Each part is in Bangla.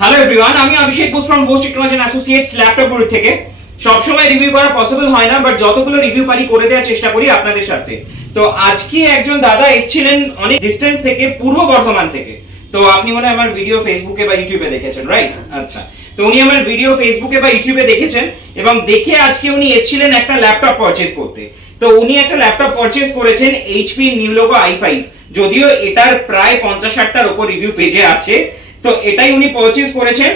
হ্যালো এভরিওয়ান, আমি Abhishek Bose from Bose technology and associates laptop Guru থেকে। সবসময় রিভিউ করা পসিবল হয় না, বাট যতগুলো রিভিউ পারি করে দেওয়ার চেষ্টা করি আপনাদের সাথে। তো আজকে একজন দাদা এসেছিলেন অনেক ডিস্টেন্স থেকে, পূর্ব বর্ধমান থেকে। তো আপনি মনে হয় আমার ভিডিও ফেসবুকে বা ইউটিউবে দেখেছেন, রাইট? আচ্ছা, তো উনি আমার ভিডিও ফেসবুকে বা ইউটিউবে দেখেছেন এবং দেখে আজকে উনি এসেছিলেন একটা ল্যাপটপ পারচেজ করতে। তো উনি একটা ল্যাপটপ পারচেজ করেছেন এইচপি নিউ লোগো i5, যদিও এটার প্রায় 50-60টার উপর রিভিউ পেজে আছে। তো এটাই উনি পারচেজ করেছেন,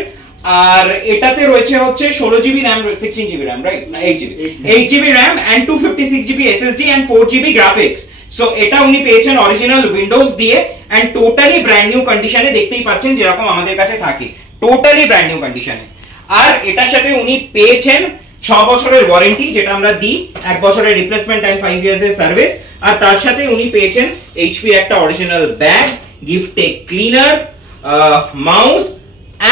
আর এটাতে রয়েছে হচ্ছে 16GB RAM, 16GB RAM, right? না 8GB RAM and 256GB SSD and 4GB graphics. So এটা উনি পেয়েছেন অরিজিনাল উইন্ডোজ দিয়ে এন্ড টোটালি ব্র্যান্ড নিউ কন্ডিশনে, দেখতেই পাচ্ছেন যেরকম আমাদের কাছে থাকে, টোটালি ব্র্যান্ড নিউ কন্ডিশনে। আর এটার সাথে উনি পেয়েছেন 6 বছরের ওয়ারেন্টি, যেটা আমরা দিই, 1 বছরের রিপ্লেসমেন্ট এন্ড 5 ইয়ার্স এর সার্ভিস। আর তার সাথে উনি পেয়েছেন এইচপি এর একটা অরিজিনাল ব্যাগ, গিফটে cleaner, mouse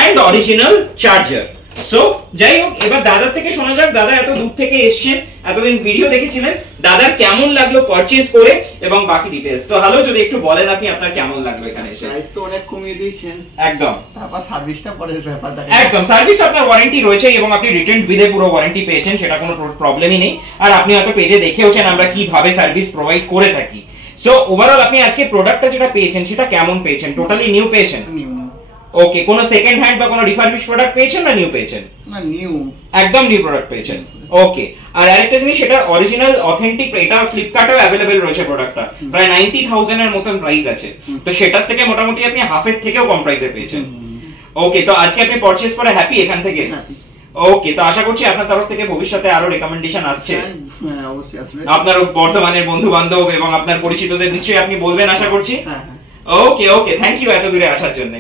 and original charger. So যাই হোক, এবার দাদার থেকে শোনা যাক, দাদা এত দূর থেকে এসেছেন, এতদিন ভিডিও দেখেছিলেন, দাদার কেমন লাগলো পারচেজ করে এবং বাকি ডিটেইলস। তো হ্যালো, যদি একটু বলেন আপনি আপনার কেমন লাগলো এখানে এসে। প্রাইস তো অনেক কমিয়ে দিয়েছেন একদম, তারপর সার্ভিসটা পরে ব্যাপার থাকে। একদম, সার্ভিস আপনার ওয়ারেন্টি রয়েছে এবং আপনি রিটার্ন বিলে পুরো ওয়ারেন্টি পেয়েছেন, সেটা কোনো প্রবলেমই নেই। আর আপনি হয়তো পেজে দেখেওছেন আমরা কিভাবে সার্ভিস প্রোভাইড করে থাকি। সো ওভারঅল আপনি আজকে প্রোডাক্টটা যেটা পেয়েছেন সেটা কেমন পেয়েছেন? টোটালি নিউ পেয়েছেন? নিউ। ওকে, কোনো সেকেন্ড হ্যান্ড বা কোনো রিফারবিশ প্রোডাক্ট পেয়েছেন না নিউ পেয়েছেন? না, নিউ, একদম নিউ প্রোডাক্ট পেয়েছেন। ওকে, আর আরেকটা জিনিস, এটা অরিজিনাল অথেন্টিক, এটা ফ্লিপকার্টেও अवेलेबल রয়েছে প্রোডাক্টটা, প্রায় 90,000 এর মতন প্রাইস আছে। তো সেটার থেকে মোটামুটি আপনি হাফের থেকেও কম প্রাইসে পেয়েছেন। ওকে, তো আজকে আপনি পারচেজ করে হ্যাপি এখান থেকে? ওকে, তো আশা করছি আপনার তরফ থেকে ভবিষ্যতে আরো রেকমেন্ডেশন আসছে। হ্যাঁ, অবশ্যই আসবে। আপনার বর্তমানের বন্ধু বান্ধব এবং আপনার পরিচিতদের নিশ্চয়ই আপনি বলবেন, আশা করছি। ওকে ওকে, থ্যাংক ইউ এত দূরে আসার জন্য।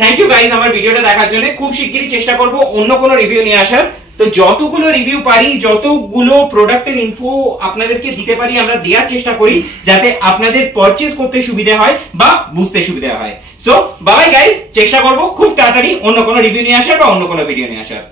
থ্যাংক ইউ গাইজ আমার ভিডিওটা দেখার জন্য। খুব শিগগিরই চেষ্টা করব অন্য কোনো রিভিউ নিয়ে আসার। তো যতগুলো রিভিউ পারি, যতগুলো প্রোডাক্টের ইনফো আপনাদেরকে দিতে পারি, আমরা দেওয়ার চেষ্টা করি যাতে আপনাদের পারচেজ করতে সুবিধা হয় বা বুঝতে সুবিধা হয়। সো বাই গাইজ, চেষ্টা করব খুব তাড়াতাড়ি অন্য কোনো রিভিউ নিয়ে আসার বা অন্য কোনো ভিডিও নিয়ে আসার।